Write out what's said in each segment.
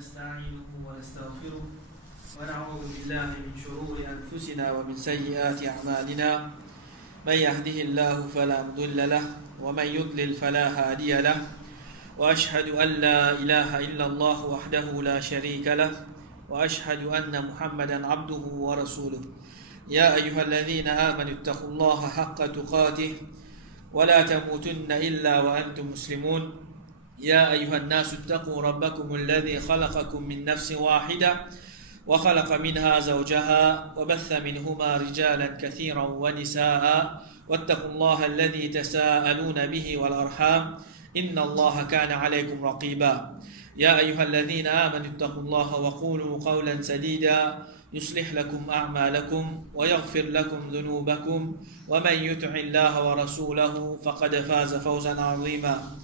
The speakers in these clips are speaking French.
ونستعينه ونستغفره ونعوذ بالله من شرور أنفسنا ومن سيئات أعمالنا من يهده الله فلا مضل له ومن يضلل فلا هادي له وأشهد أن لا إله إلا الله وحده لا شريك له وأشهد أن محمدا عبده ورسوله يا أيها الذين آمنوا اتقوا الله حق تقاته ولا تموتن إلا وأنتم مسلمون يا أيها الناس اتقوا ربكم الذي خلقكم من نفس واحدة وخلق منها زوجها وبث منهما رجالا كثيرا ونساء واتقوا الله الذي تساءلون به والأرحام إن الله كان عليكم رقيبا يا أيها الذين آمنوا اتقوا الله وقولوا قولا سديدا يصلح لكم أعمالكم ويغفر لكم ذنوبكم ومن يطع الله ورسوله فقد فاز فوزا عظيما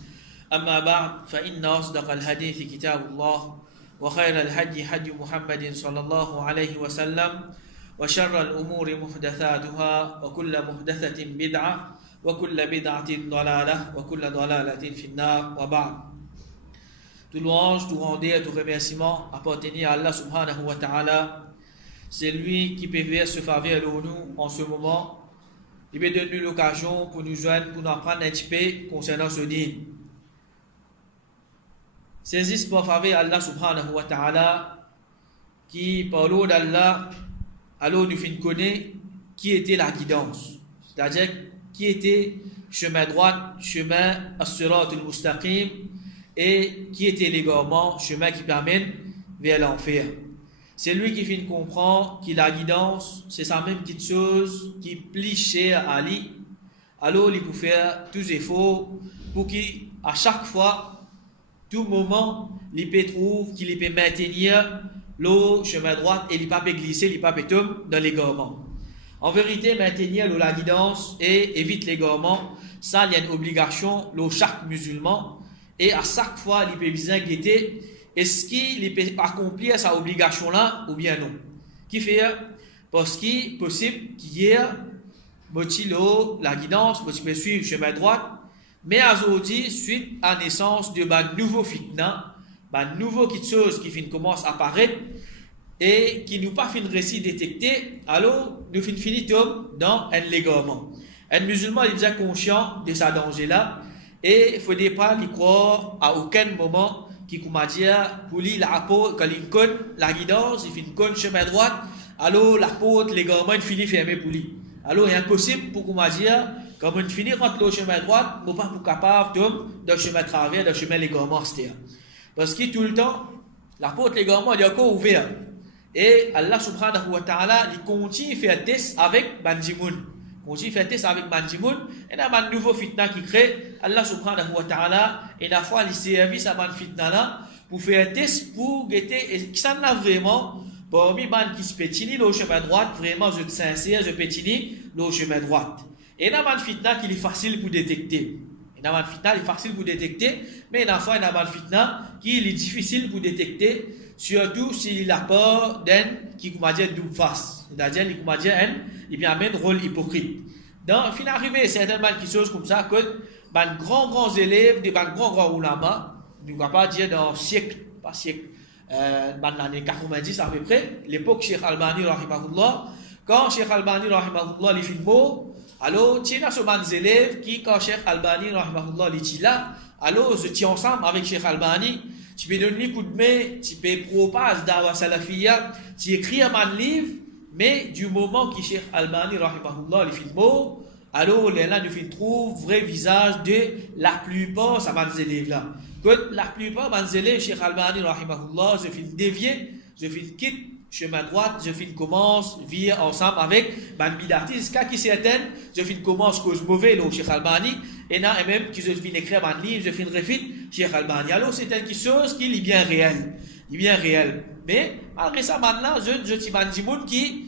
أما بعد فإن أصدق الحديث كتاب الله وخير الهدي هدي محمد صلى الله عليه وسلم وشر الأمور محدثاتها وكل محدثة بدعة وكل بدعة ضلالة وكل ضلالة في النار وبعد. Tout louange, tout rendez, tout remerciement appartenait à Allah subhanahu wa ta'ala. C'est lui qui peut faire ce faveur de nous en ce moment. Il peut donner l'occasion pour nous joindre, pour nous apprendre un petit peu concernant ce dîme. Saisissent pour faveur Allah subhanahu wa ta'ala qui, par l'eau d'Allah, alors nous finissons connaître qui était la guidance. C'est-à-dire qui était chemin droit, chemin as-sirat al-mustaqim, et qui était l'égarement, chemin qui t'amène vers l'enfer. C'est lui qui finit comprendre que la guidance, c'est sa même petite chose qui plie cher à lui. Alors, il peut faire tous les efforts pour qu'à chaque fois, tout moment, il peut trouver qu'il peut maintenir le chemin droit et il ne peut pas glisser, il ne peut pas tomber dans l'égarement. En vérité, maintenir la guidance et éviter l'égarement, ça, il y a une obligation, chaque musulman. Et à chaque fois, il peut bien guetter, est-ce qu'il peut accomplir sa obligation-là ou bien non? Qui fait? Parce qu'il est possible qu'il y ait la guidance, il peut suivre le chemin droit, mais aujourd'hui, suite à la naissance de nouveau fitna, nouveau quelque chose qui commence à apparaître et qui nous pas fin récit détecté, alors nous finissons dans un l'égarement. Un musulman est déjà conscient de sa danger-là. Et il ne faudrait pas y croire à aucun moment qui, comme dire, pour lui, quand il connaît la guidance, il finit le chemin droit, alors la porte, les garments, il finit fermé pour lui. Alors, il est impossible pour, comme dire, quand on finit rentrer le chemin droit, on n'est pas capable de tomber dans le chemin travers, dans le chemin les garments, c'est-à-dire. Parce que tout le temps, la porte, les garments, elle est encore ouverte. Et Allah subhanahu wa ta'ala, il continue à faire test avec Bandimoun. On dit faire test avec Bandimoun, et il y a un nouveau fitna qui crée. Allah subhanahu wa ta'ala, et la fois, il service à man fitna là, pour faire test, pour guetter, et qui s'en a vraiment, parmi man qui se pétini, le chemin droit, vraiment, je suis sincère, je pétini, le chemin droit. Et il y a un fitna qui est facile pour détecter. Il y a un fitna qui est facile pour détecter, mais il y a un fitna qui est difficile pour détecter, surtout s'il a peur d'un qui, comment dire, double face. C'est-à-dire, il, comment dire, il vient amener un rôle hypocrite. Donc, il finit arrivé certainement quelque chose comme ça, que les grands élèves, des grands ulama, nous ne pouvons pas dire dans siècle, pas siècle, dans l'année 90 à peu près, l'époque Cheikh Albani, rahimahullah, quand Cheikh Albani, rahimahullah, il fait le mot, alors, il y a ce élèves qui, quand Cheikh Albani, rahimahullah, il est là, alors, je tiens ensemble avec Cheikh Albani, tu peux donner un coup de main, tu peux propager Dawa Salafiyya, tu écris un livre, mais du moment que Cheikh Albani, rahimahullah, il fait le mot, alors là, nous trouvons vrai visage de la plupart de ces élèves-là. Que la plupart de ces élèves, Cheikh Albani, rahimahullah, je fais dévier, je fais quitte chemin droit, je fais commence vivre ensemble avec ban bidatis, qui certaines, je fais commence cause mauvais, le Cheikh Albani, et là, et même que je fais écrire un livre, je fais refit Cheikh Albani. Alors, c'est quelque chose qui est bien réel. Il est bien réel. Mais, malgré ça, maintenant, je suis un qui,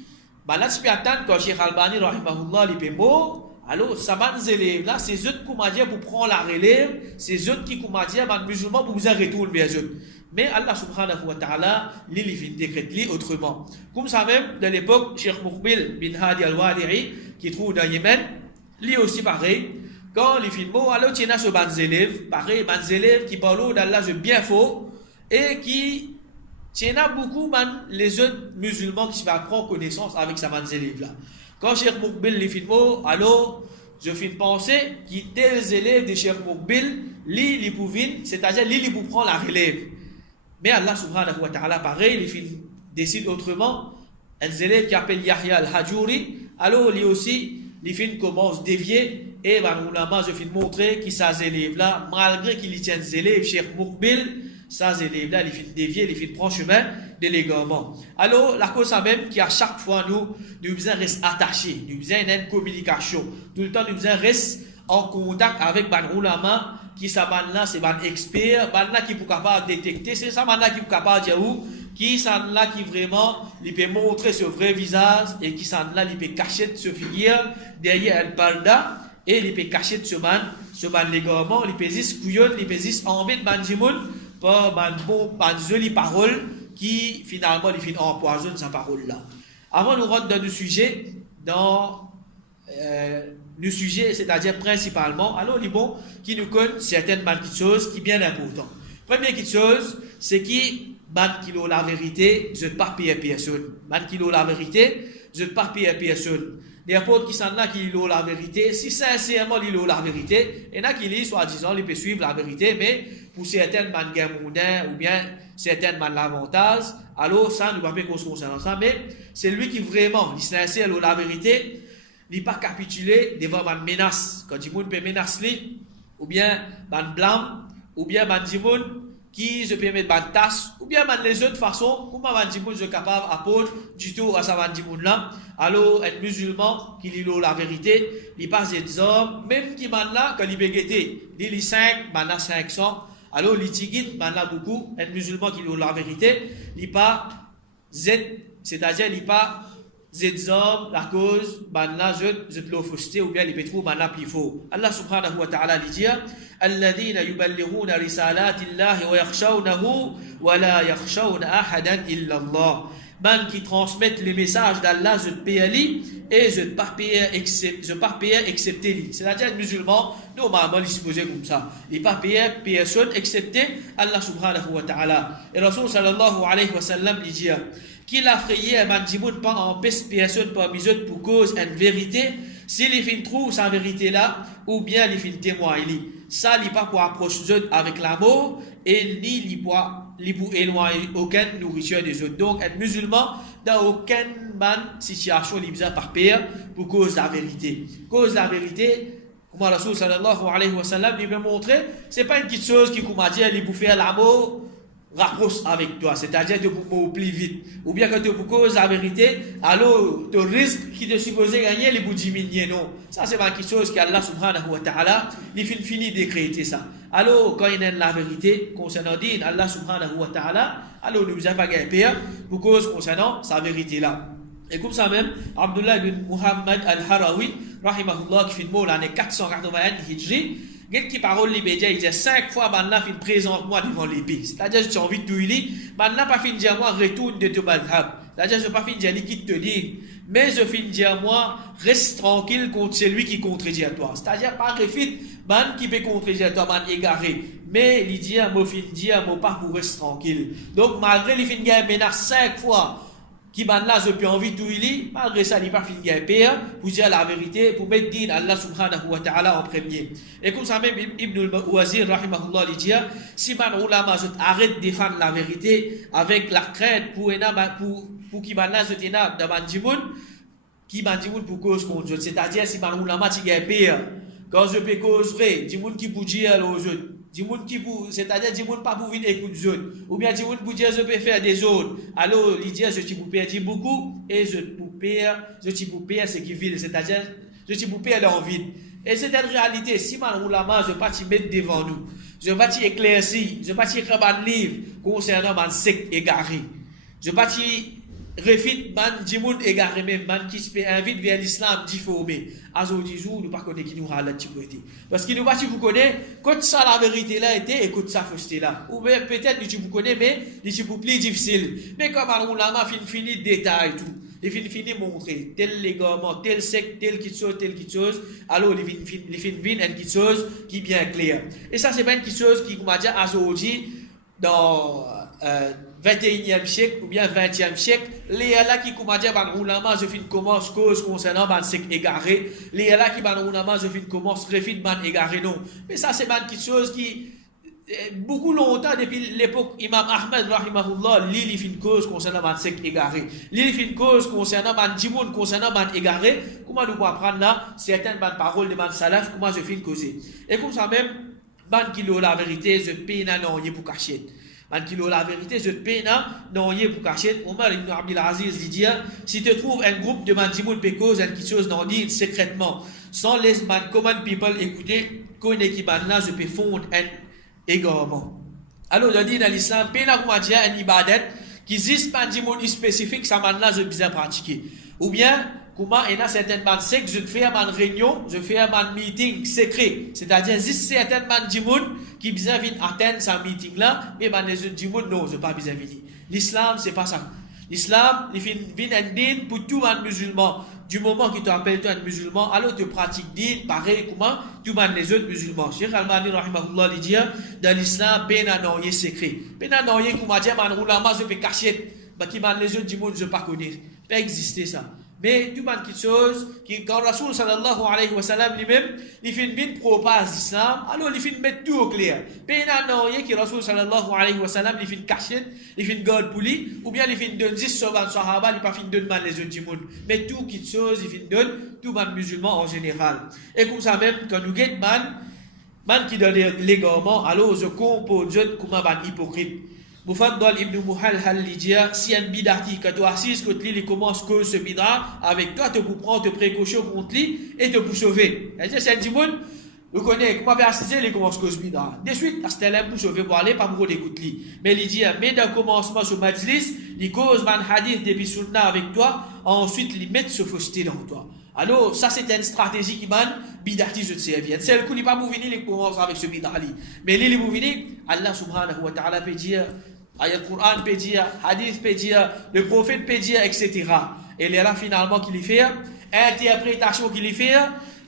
là, je peux attendre quand Cheikh Albani, rahimahullah, il est mort. Alors, ça m'a élèves là, c'est eux qui m'ont dit pour prendre la relève, c'est eux qui m'ont dit, musulmans, pour vous en retourner vers eux. Mais Allah subhanahu wa ta'ala, il vient décréter autrement. Comme ça même, de l'époque, Cheikh Muqbil bin Hadi al-Wadi'i, qui trouve dans Yémen, lui aussi pareil. Quand les films, alors tu as ce ban élèves, pareil, ban élèves qui parlent d'Allah bien faux, et qui il y en a beaucoup, les autres musulmans qui vont prendre connaissance avec sa élève là. Quand Cheikh Moukbil les films, alors, je fais penser que tels élèves de Cheikh Moukbil, les pouvin, c'est-à-dire les pour prendre la relève. Mais Allah subhanahu wa ta'ala, pareil, les films décident autrement. Les élèves qui appellent Yahya al-Hajouri, alors lui aussi, les films commencent à dévier. Et je vais montrer que ces élèves-là, malgré qu'ils tiennent les élèves, Cheikh Moukbil, ces élèves-là, les films dévier, les films prennent chemin de l'égarement. Alors, la cause même qui à chaque fois nous besoin rester attachés, nous besoin une communication. Tout le temps, nous besoin rester en contact avec ban ulama qui ça là c'est ban expert, ban là qui pour capable détecter, c'est ça ban là qui pour capable dire où qui ça là qui vraiment il peut montrer ce vrai visage et qui ça là il peut cacher ce figure derrière el parda et il peut cacher ce ban l'égarement, il peut juste couillon, il peut juste embêter ban jimoun par ban jolie parole qui finalement il finit empoisonne sa parole là. Avant de nous rentrer dans le sujet, le sujet, c'est-à-dire principalement, alors les bons qui nous connaissent certaines petites choses qui sont bien importantes. Première petite chose, c'est qui kilo la vérité, je ne pas payer personne. Kilo la vérité, je ne pas payer personne. N'importe qui s'en a qui lit la vérité, si sincèrement il lit la vérité, il y en a qui lisent, soi-disant, ils peuvent suivre la vérité, mais pour certaines gains mondains ou bien certaines l'avantage, alors ça ne va pas qu'on se concerne ça, mais c'est lui qui vraiment, il sincère la vérité, il n'est pas capitulé devant une menace. Quand il peut menacer, ou bien une blâme, ou bien un qui se permet de tasse, ou bien les autres façons, comment un je suis capable d'apporter du tout à sa là. Alors, un musulman qui lit la vérité, il passe des hommes, même qui là, quand il bégueté, il lit 5, il a 500. Alors, il tigit, il a beaucoup, un musulman qui lit la vérité, il pas Z, c'est-à-dire il pas Zedzom, la cause, là, je te l'offre, ou bien les pétrous, là, plus faux. Allah subhanahu wa ta'ala dit Alladhina yuballighuna risalatillahi wa yakhshawnahu wa la yakhshawna ahadan illa Allah. Man qui transmettent les messages d'Allah, je te paye et je ne pas payer excepté lui. C'est-à-dire, les musulmans, normalement, ils se posaient comme ça. Ils ne pas payer personne excepté Allah subhanahu wa ta'ala. Et Rasul sallallahu alayhi wa sallam dit qu'il a frayé un mandimoun pas en personne parmi eux pour cause une vérité, s'il y fin trouve sa vérité là, ou bien il fin témoigner. Ça, il pas pour approcher eux avec l'amour, et ni il pour éloigner aucune nourriture des autres. Donc, être musulman, dans aucune situation, il besoin par père pour cause de la vérité. Cause de la vérité, comme Rasul sallallahu alayhi wa sallam, il veut montrer, c'est pas une petite chose qui, comme a dit, il pour faire l'amour, rapproche avec toi, c'est-à-dire que pour plus vite, ou bien quand tu pour cause la vérité, alors tu risques qui te supposé gagner les bouts diminuer, non. Ça c'est pas quelque chose qu'Allah subhanahu wa ta'ala, il finit d'écrire ça. Alors quand il y a la vérité concernant din Allah subhanahu wa ta'ala, alors nous n'avons pas gagné pour cause concernant sa vérité là. Et comme ça même, Abdullah ibn Muhammad al-Harawi, rahimahullah, qui fait le mot l'année 481 Hijri, qui parole les médias, il dit 5 fois, maintenant, il présente moi devant l'épée. C'est-à-dire, j'ai envie de tout lire, maintenant, pas fin de dire moi, retourne de ton madhab. C'est-à-dire, je pas fin de dire, qui te dit, mais je fin de dire moi, reste tranquille contre celui qui contredit à toi. C'est-à-dire, pas refit, man qui peut contredire à toi, man égaré. Mais, il dit, moi, fin de dire, moi, pas pour rester tranquille. Donc, malgré les fin de dire, maintenant, 5 fois, qui ban là je peux envie tout il malgré ça il pas fini de père pour dire la vérité pour mettre din Allah subhanahu wa ta'ala en premier. Et comme ça même Ibn al-Wazir rahimahullah il dit si man ulama arrête de défendre la vérité avec la crainte pour qui ban là je tena dans bandimoun qui bandimoun pour cause contre eux, c'est-à-dire si man ulama ti gagne père quand je peux causer du monde qui pour dire aux autres c'est-à-dire du monde pas pour venir écouter les autres ou bien du monde pour dire je peux faire des autres alors il dit je peux perdre beaucoup et je peux perdre ce qui vit, c'est-à-dire je peux perdre l'envie et c'est une réalité. Si man ulama je pas t'y mettre devant nous, je pas t'y éclaircir, je pas t'y écrire un livre concernant man secte égaré, je pas t'y refit man du monde égaré même man qui se invite vers l'islam difformé aujourd'hui jour nous pas connaître qui nous a la typologie parce qu'il nous pas si vous connaît quand ça la vérité là était et quand ça fausseté là ou bien peut-être que vous connaît mais c'est plus difficile mais comme on l'a fini détail tout il finit montrer tel légalement tel secte telle petite chose alors il finit une petite chose qui est bien claire et ça c'est pas une petite chose qui comme a dit aujourd'hui dans 21e siècle ou bien 20e siècle, les là qui comment dire ban ulama je fin commence cause concernant ban sec égaré, les là qui ban ulama je fin commence refit ban égaré non. Mais ça c'est ban quelque chose qui beaucoup longtemps depuis l'époque Imam Ahmed rahimahullah li fin cause concernant ban sec égaré. Li fin cause concernant ban dimoun concernant ban égaré, comment nous pouvons apprendre là certaines ban paroles de ban salaf comment je fin causer. Et comme ça même ban qui la vérité je peine non pour cacher. Man qui la vérité, je peine non y pour cacher. Omar ibn Abdul Aziz dit si tu trouves un groupe de mandimoun pécose quelque chose non dit secrètement, sans les man common people écouter, connaît qui ban là je peux fondre un égarement. Alors je dis dans l'islam, peine comment dire un ibadat qui existe mandimoun spécifique, ça man là je bien pratiquer. Ou bien comment il y a certaines bandes sectes, je fais une réunion, je fais un meeting secret. C'est-à-dire, il y a certaines bandes qui besoin viennent atteindre ce meeting-là, mais les autres gens, non, je ne pas besoin venir. L'islam, ce n'est pas ça. L'islam, il vient un din pour tout un musulman. Du moment que tu appelles toi un musulman, alors tu pratiques din, pareil, comment tu manges les autres musulmans. Cheikh Al-Albani, rahimahullah, il dit, dans l'islam, ben un noyer secret. Ben un noyer, comment dire, man roulama, je peux cacher, qui man les autres gens, je ne peux pas connaître. Pas exister ça. Mais tout monde quelque chose qui quand Rasoul sallallahu alayhi wa sallam lui-même il fait bien propage l'islam alors il fait mettre tout au clair pena non qui Rasoul sallallahu alayhi wa sallam il fait cacher il fait garde pour lui ou bien il fait donne 10 sahaba il pas fin donne mal les autres du monde mais tout quelque chose il fait donne tout monde musulman en général et comme ça même quand nous get man qui donne l'égarement alors je compose comme un hypocrite Mufaddal ibn Muhalhal dit si un bidati que tu assises que tu commence que ce bid'a avec toi tu peux prendre tes précautions contre lui et te pour sauver. C'est un dimoun vous connaissez comment faire assiser il commence que ce bid'a. De suite à ce pour sauver pour aller pas pour écouter lui. Mais il dit mais d'un commencement sur majlis il cause man hadith depuis sunna avec toi ensuite il met ce faux style en toi. Alors ça c'est une stratégie qui man bidati je te servir. C'est le coup il pas pour venir il commence avec ce bid'a ali. Mais il pour venir Allah subhanahu wa ta'ala peut dire Ayat Quran peut dire, Hadith peut dire, le prophète peut dire, etc. Et là finalement qu'il y fait, interprétation qu'il y fait,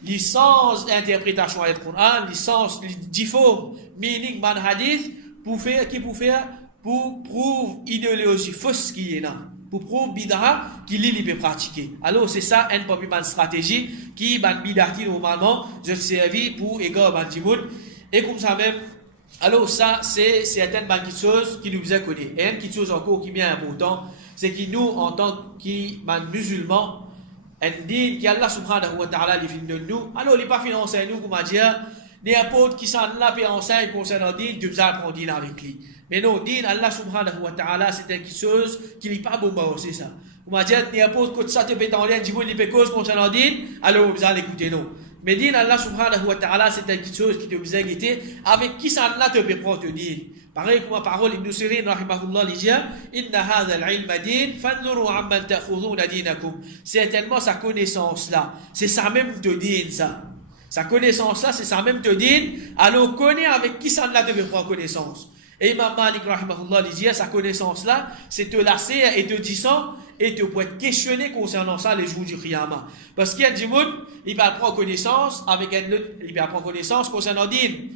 licence interprétation Ayat Quran, licence difforme meaning man Hadith pour faire qui pour faire pour prouver idéologie fausse qui est là, pour prouver bid'a qu'il y peut pratiquer. Alors c'est ça une populaire stratégie qui ban bid'ati normalement je servi pour égarer ban timoun et comme ça même. Alors ça, c'est certaines petites choses qui nous bien connaît. Et une petite chose encore qui est bien importante, c'est que nous, en tant que musulmans, un din qui Allah subhanahu wa ta'ala les films de nous, alors il n'est pas financé nous, comment dire, n'importe qui s'en là et enseigne concernant din, tu vas apprendre din avec lui. Mais non, din Allah subhanahu wa ta'ala, c'est une chose qui n'est pas bon, c'est ça. Comment dire, n'importe quoi ça te peut en l'air, dis-moi, il peut cause concernant din, alors vous allez écouter non. Mais dire Allah subhanahu wa ta'ala c'est quelque chose qui te besoin guetter avec qui ça là te peut prendre te dire pareil comme la parole Ibn Sirin rahimahullah il dit inna hadha al-ilma din fanzuru amman ta'khuduna dinakum certainement sa connaissance là c'est ça même te dire ça sa connaissance là c'est ça même te dire alors connais avec qui ça là te peut prendre connaissance et Imam Malik rahimahullah il dit sa connaissance là c'est te lasser et te disant et tu peux être questionné concernant ça les jours du Qiyamah. Parce qu'il y a des gens, il va prendre connaissance avec un autre, il va prendre connaissance concernant din.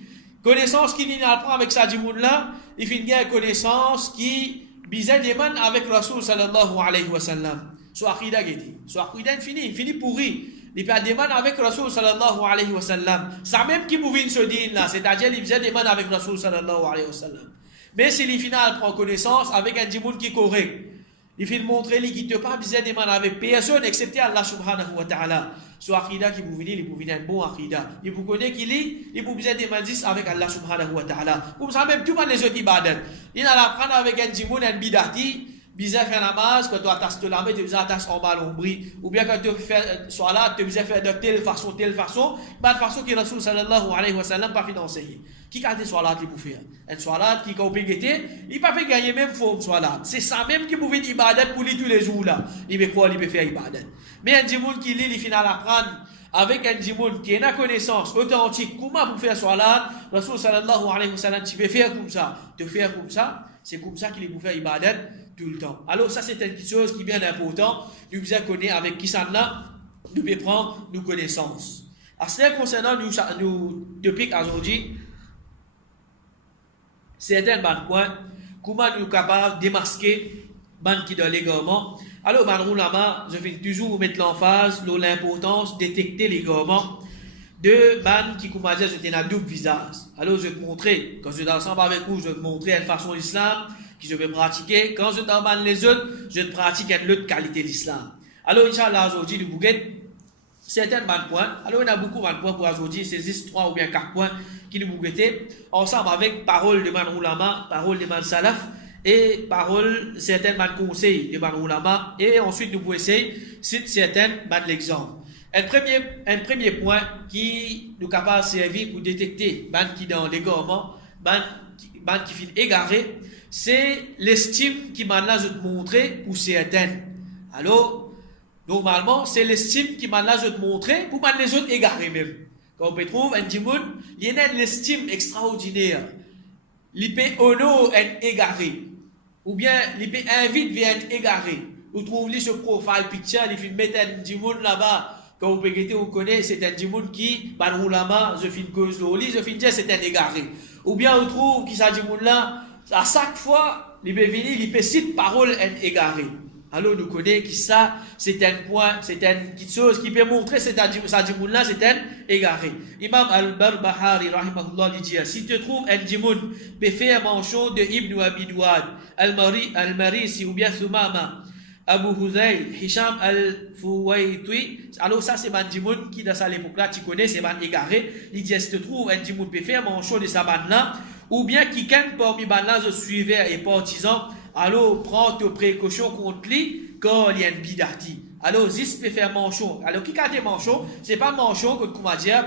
Connaissance qui n'a pas avec ça du monde là, il finit une connaissance qui bizarre des man avec Rasul sallallahu alayhi wa sallam. Soit akida gedi, soit akida fini pourri. Il peut des man avec Rasul sallallahu alayhi wa sallam. Ça même qui pouvait ce din là, c'est-à-dire il faisait des man avec Rasul sallallahu alayhi wa sallam. Mais si les final prend connaissance avec un djimoun qui est correct. Il faut montrer qu'il ne peut pas besoin de demander avec personne excepté Allah subhanahu wa ta'ala. Soit akida qui vous venir, il vous venir un bon akida. Il vous connaît qu'il est, il vous besoin de demander avec Allah subhanahu wa ta'ala. Comme ça même tout le monde les autres ibadat. Il a l'apprendre avec un djimoun, un bidati, bizarre faire namaz, quand tu attaches de la main, tu besoin attacher en bas l'ombri. Ou bien quand tu fais salat, tu besoin faire de telle façon, de façon que Rasul sallallahu alayhi wa sallam pas financé. Qui a des salat qui pour faire? Un salat qui a payé, il pas fait gagner même forme salat. C'est ça même qui pouvait ibadat pour lui tous les jours là. Il peut quoi, il peut faire ibadat. Mais un djimoun qui lit, il finit à apprendre avec un djimoun qui a une connaissance authentique, comment pour faire salat, Rasul sallallahu alayhi wa sallam, tu peux faire comme ça, te faire comme ça, c'est comme ça qu'il est pour faire ibadat tout le temps. Alors ça c'est quelque chose qui est bien important, nous vous connaissons avec qui ça là, nous pouvons prendre nos connaissances. À ce qui concernant nous depuis aujourd'hui, certains points comment nous capables de démasquer ban qui dans l'égarement. Alors, ban roulama, je vais toujours mettre l'emphase, l'importance de détecter l'égarement de ban qui, comment dire, c'était un double visage. Alors, je vais te montrer, quand je suis ensemble avec vous, je vais te montrer une façon l'islam que je vais pratiquer. Quand je t'emmène les autres, je te pratique une autre qualité d'islam. Alors, Inch'Allah, aujourd'hui, nous bouguettes certains points. Alors, il y a beaucoup de points pour aujourd'hui, c'est 3 ou bien 4 points qui nous bouguettaient, ensemble avec parole de man ulama, parole de man salaf, et parole, certains conseils de man ulama, et ensuite nous pouvons essayer, citer certains l'exemple. Un premier point qui nous capable de servir pour détecter ban qui dans l'égarement, ban qui finit égaré, c'est l'estime qui m'a là de montrer pour certains. Alors, normalement, c'est l'estime qui m'a là de montrer pour les autres égarés même. Quand on peut trouver un djimoun, il y a une estime extraordinaire. Il peut honor être égaré. Ou bien, il peut inviter à être égaré. Vous trouvez ce profile picture, il fait mettre un djimoun là-bas. Quand vous pouvez vous connaissez, c'est un djimoun qui, ban roulama, je fais une cause de je fais dire c'est un égaré. Ou bien, vous trouvez qui ça djimoun là, à chaque fois, il peut venir, il peut citer parole un égaré. Alors, nous connaissons que ça, c'est un point, c'est une petite chose qui peut montrer que ça djimoun là, c'est un égaré. Imam al-Barbahari, rahimahullah, dit, si tu trouves un djimoun, peut faire manchon de Ibn Abi Douad, al-Marisi ou bien Thumama, Abu Huzayl, Hisham al-Fuwaitwi, alors ça c'est un djimoun qui dans cette époque-là, tu connais, c'est un égaré. Il dit, si tu trouves un djimoun, peut faire manchon de sa bande là, ou bien quelqu'un parmi bande là, je suivais et partisan, alors prends tes précautions contre lui quand il y a une bidati. Alors, Zis peut faire manchon. Alors, qui a des manchons, c'est pas manchon que, comment dire,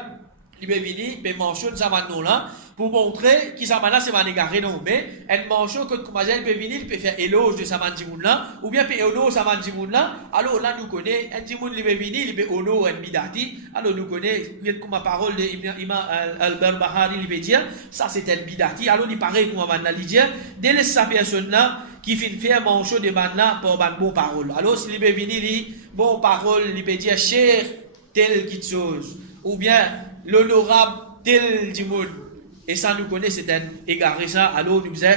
il peut venir, mais manchon de sa manon là, pour montrer qui sa là, c'est un égaré, non, mais un manchon que, comment dire, il peut venir, il peut faire éloge de sa mandimoun là, ou bien il peut honor sa mandimoun là. Alors, là, nous connaissons, un dimoun, il peut venir, il peut honor un bidati. Alors, nous connaissons, comme la parole de Imam al-Barbahari, il peut dire, ça c'est un bidati. Alors, il paraît comme on va le dire, dès sa personne là, qui finit faire manchon de man là pour ban bon parole. Alors, s'il peut venir, il bon parole, il peut dire cher telle quelque chose, ou bien l'honorable tel dimoun. Et ça, nous connaît, c'est un égaré ça. Alors, nous faisons,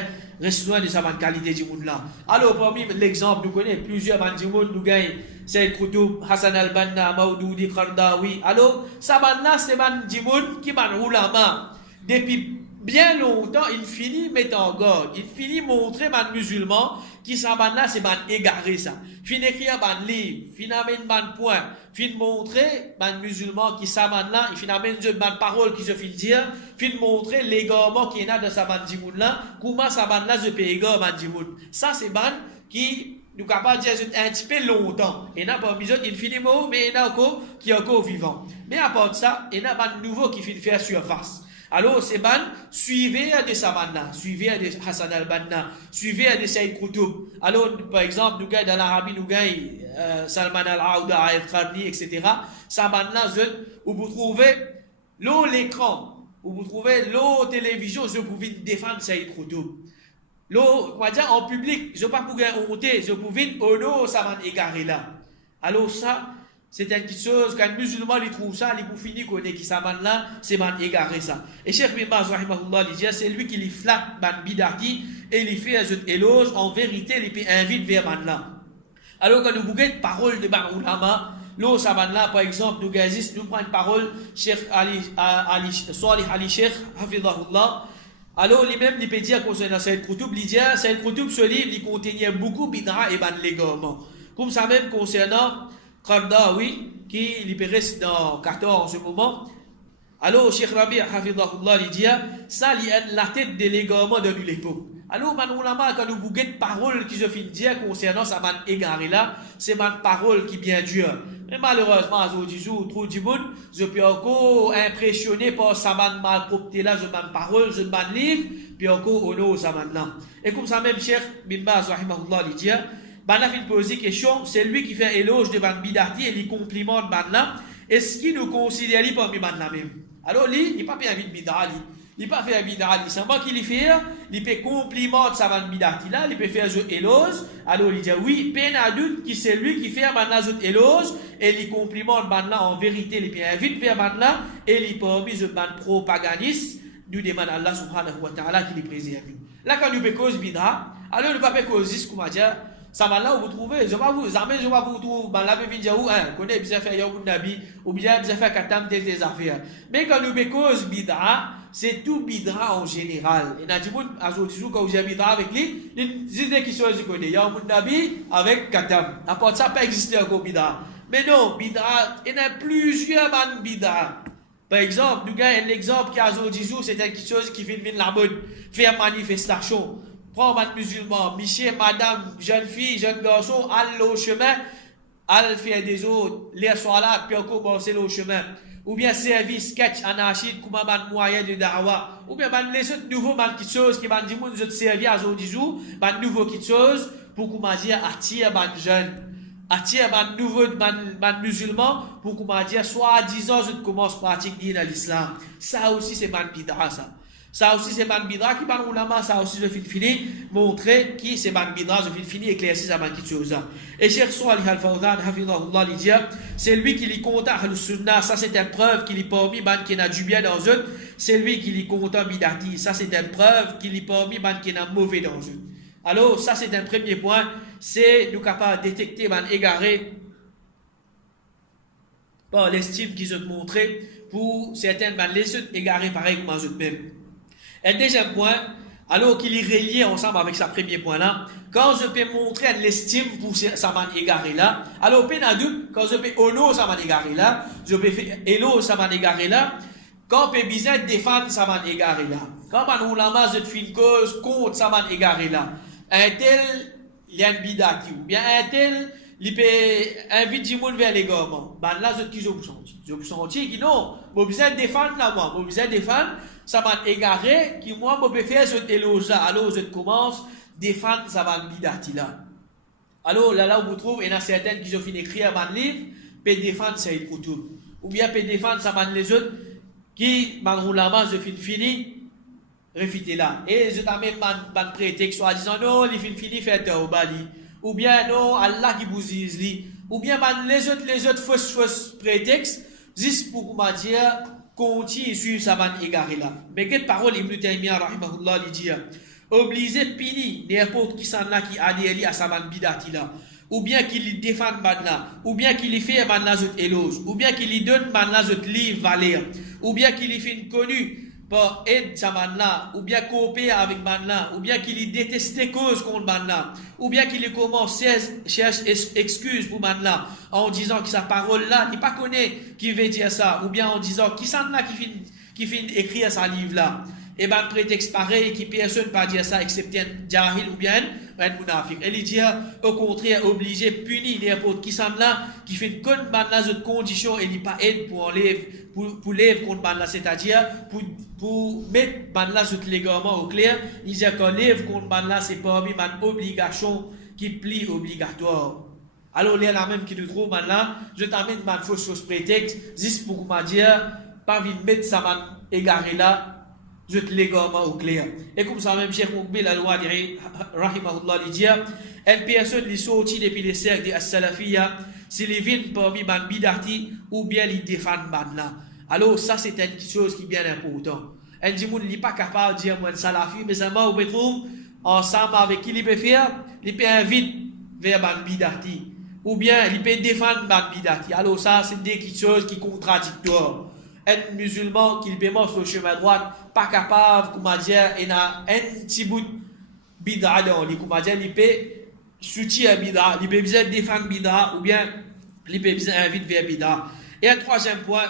reste loin de sa bonne qualité dimoun là. Alors, parmi l'exemple, nous connaissons plusieurs ban dimoun, nous gagnons, c'est Koutoub, Hassan al-Banna, Maudoudi, Kardawi. Alors, sa ban là, c'est ban dimoun qui ban roulama. Depuis bien longtemps, il finit mettre en garde, il finit montrer man musulman qui sa ban là c'est ban égaré ça. Fin écrire ban livre, fin amène ban point, fin montrer ban musulman qui sa ban là, il fin amène ban parole qui se fin dire, fin montrer l'égarement qui est là dans sa ban dimoun là, comment sa ban là se peut égarer ban dimoun. Ça c'est ban qui nous capable de dire un petit peu longtemps. Et n'a pas besoin il finit mort, mais il y en a encore qui est encore vivant. Mais à part de ça, il y en a ban nouveau qui finit faire surface. Alors, c'est ban, suivez de Samanna, suivez de Hassan al-Banna, suivez de Saïd Koutoub. Alors, par exemple, nous gagnons dans l'Arabie, nous gagnons Salman al-Aouda, Aïf Kharni, etc. Samanna, où vous trouvez l'écran, où vous trouvez télévision, je pouvais défendre Saïd Koutoub. On va dire en public, je ne peux pas honter, je pouvais honorer Saman égaré là. Alors, ça, c'est une petite chose, quand un musulman il trouve ça, il peut finir connaître qui ça man là, c'est man égaré ça. Et Cheikh bin Baz rahimahullah dit, c'est lui qui lui flatte man bidati et il fait un éloge, en vérité, il peut inviter vers man là. Alors quand nous bouguons parole de ban ulama, l'eau ça man là, par exemple, nous gazis, nous prenons une parole, Cheikh Salih Ali Cheikh, hafidahullah. Alors lui-même, il peut dire concernant Saïd Koutoub, il dit, Saïd Koutoub, ce livre, il contenait beaucoup bidra et ban l'égarement. Comme ça même concernant Qardawi, qui libéré dans 14 en ce moment. Alors, Cheikh Rabi' Hafidahullah, il dit, ça, il est la tête de l'égarement de l'époque. Alors, man ulama, quand nous bouguons de paroles qui se finissent dire concernant sa man égaré là, c'est man parole qui bien dure. Mais malheureusement, à aujourd'hui, trop du monde, je peux encore impressionné par sa man malpropreté là, je man parole, je man livre, puis encore honor sa man là. Et comme ça même, Cheikh bin Baz, rahimahullah, il dit, Ban a fait poser question, c'est lui qui fait éloge de Ban Bidati et il complimente Ban là. Est-ce qu'il nous considère parmi Ban là même? Alors, lui, il n'est pas fait un vide Bidati. Il n'est pas fait un Bidati. C'est moi qui l'ai fait. Il peut complimenter sa Ban Bidati là. Il peut faire un éloge. Alors, il dit oui, peine à doute que c'est lui qui fait Ban là un éloge et il complimente Ban là en vérité. Il peut inviter vers Ban là et il peut parmi un Ban propagandiste. Nous demandons à Allah subhanahu wa ta'ala qu'il les préserve. Là, quand nous cause bid'a, alors nous pas cause ce qu'on dire, ça va là où vous trouvez, je vais vous jamais je vais vous trouver, ben là, vous dire où, connaît bien faire yaoub nabi, ou bien faire katam des affaires. Mais quand nous cause bid'a, c'est tout bid'a en général. Et Najimoun, à ce jour, quand vous avez bid'a avec lui, il dit qu'il soit, je connais, yaoub nabi avec katam. À part ça, pas exister encore bid'a. Mais non, bid'a, il y a plusieurs ban bid'a. Par exemple, nous avons un exemple qui a aujourd'hui, c'est quelque chose qui fait la mode, faire manifestation. Prends un musulman, monsieur, madame, jeune fille, jeune garçon, aller au chemin, aller faire des autres, les soirs là, puis encore commencer le chemin. Ou bien service, sketch, anarchide, comme un moyen de da'wa. Ou bien les autres nouveaux petites choses qui vont dire, nous autres servir à aujourd'hui, des nouveaux petites choses pour comment dire, attirer les jeunes. Attirer les nouveaux musulmans pour comment dire, soi-disant, je commence à pratiquer dans l'islam. Ça aussi, c'est man bid'a, ça. Ça aussi, c'est man bid'a qui parle ulama, ça aussi, je finis montrer qui c'est man bid'a, je finis éclaircir ça man chose. Et Cheikh Salih Al-Fawzan, hafidhahullah, il dit, c'est lui qui lui compte Ahlus Sunnah, ça c'est une preuve qu'il est parmi man qui n'a du bien dans eux, c'est lui qui lui compte bid'ati, ça c'est une preuve qu'il est parmi man qui n'a mauvais dans eux. Alors, ça c'est un premier point, c'est nous capables de détecter man égaré par l'estime qu'ils ont montré pour certaines man les autres égarés pareil comme eux-mêmes. Et deuxième point, alors qu'il est relié ensemble avec ce premier point là, quand je peux montrer l'estime pour ça man égaré là, alors quand je peux honor ça man égaré là, je peux faire hello ça man égaré là, quand on peut bien défendre ça man égaré là, quand man ulama je fais une cause contre ça man égaré là, un tel il y a une bidaki ou bien un tel il peut inviter les gens vers l'égarement. Ben là je qui je vous sens. Je vous sens qui non, vous besoin défendre là moi, vous besoin défendre ça m'a égaré qui moi je peux faire cet éloge là. Alors je commence défendre ça m'a bidati là. Alors là où vous trouvez il y en a certaines qui ont fini écrire un livre peut défendre Saïd Koutoub ou bien peut défendre ça m'a les autres qui malheureusement je fini réfuter là. Et je t'amène un prétexte soit disant non, il fini fait au bali. Ou bien non, Allah qui vous dit, ou bien les autres fausses prétextes, juste pour comment dire, continue suivre ça man égaré là. Mais quelle parole Ibn Taymiyyah rahimahullah il dit, obligé pini n'importe qui s'en là qui adhère à ça man bidati là. Ou bien qu'il défend man là, ou bien qu'il fait man là autres éloge, ou bien qu'il donne man là autres livre valeur, ou bien qu'il fait une connue pour aider ce man-là, ou bien coopérer avec man-là, ou bien qu'il déteste cause contre man-là, ou bien qu'il commence cherche excuse pour man-là, en disant que sa parole-là, il pas connaît qui veut dire ça, ou bien en disant qui s'en là qui finit écrire ce livre-là. Et ben prétexte pareil qui personne pas dire ça excepté un jahil ou bien un munafik. Elle dit au contraire obligé punir n'importe qui s'en là qui fait une conne man là autre condition et il pas aide pour enlever pour lève contre man là c'est-à-dire pour mettre man là autre légalement au clair, il dit qu'on lève contre man là c'est parmi man obligation qui plie obligatoire. Alors il y a la même qui nous trouve man là, je t'amène man fausse prétexte juste pour m'a dire pas envie de mettre ça man égaré là. Je te légalement au clair. Et comme ça, même Cheikh Moukbil al-Wadi'i, rahimahullah, il dit, une personne qui sortit depuis les cercles de As-Salafiyya, s'il vient parmi man bidati, ou bien il défend man là. Alors, ça, c'est une chose qui est bien importante. Un dit, n'est pas capable de dire, moi, Salafi, mais ça m'a ou trouve, ensemble avec qui il peut faire, il peut inviter vers man bidati. Ou bien, il peut défendre man bidati. Alors, ça, c'est des choses qui sont contradictoires. Un musulman qui peut marcher sur le chemin droit, pas capable, comment dire, il a un petit bout de bid'a dans lui, comment dire, il peut soutenir bid'a, il peut besoin défendre bid'a, ou bien il peut besoin inviter vers bid'a. Et un troisième point,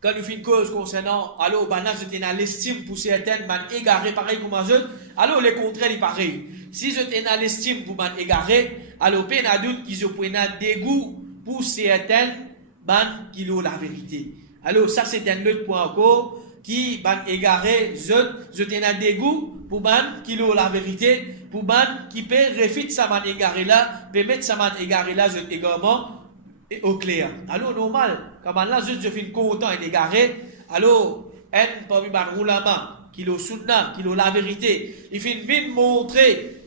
quand nous faisons une cause concernant, alors, ben là, je dans l'estime pour certaines, man égaré, pareil comme un autre, alors le contraire est pareil. Si je dans l'estime pour man égaré, alors, peine à doute qu'ils ont un dégoût pour certaines, man qui ont la vérité. Alors, ça, c'est un autre point encore qui ban égaré, je t'en a dégoût pour ban qui ont la vérité, pour ban qui peut refuter ça ban égaré là, peut mettre ça ban égaré là, je également au clair. Alors, normal, quand là, je suis content et égaré, alors, un parmi ban roulama, qui ont sunna, qui ont la vérité, il fait vite montrer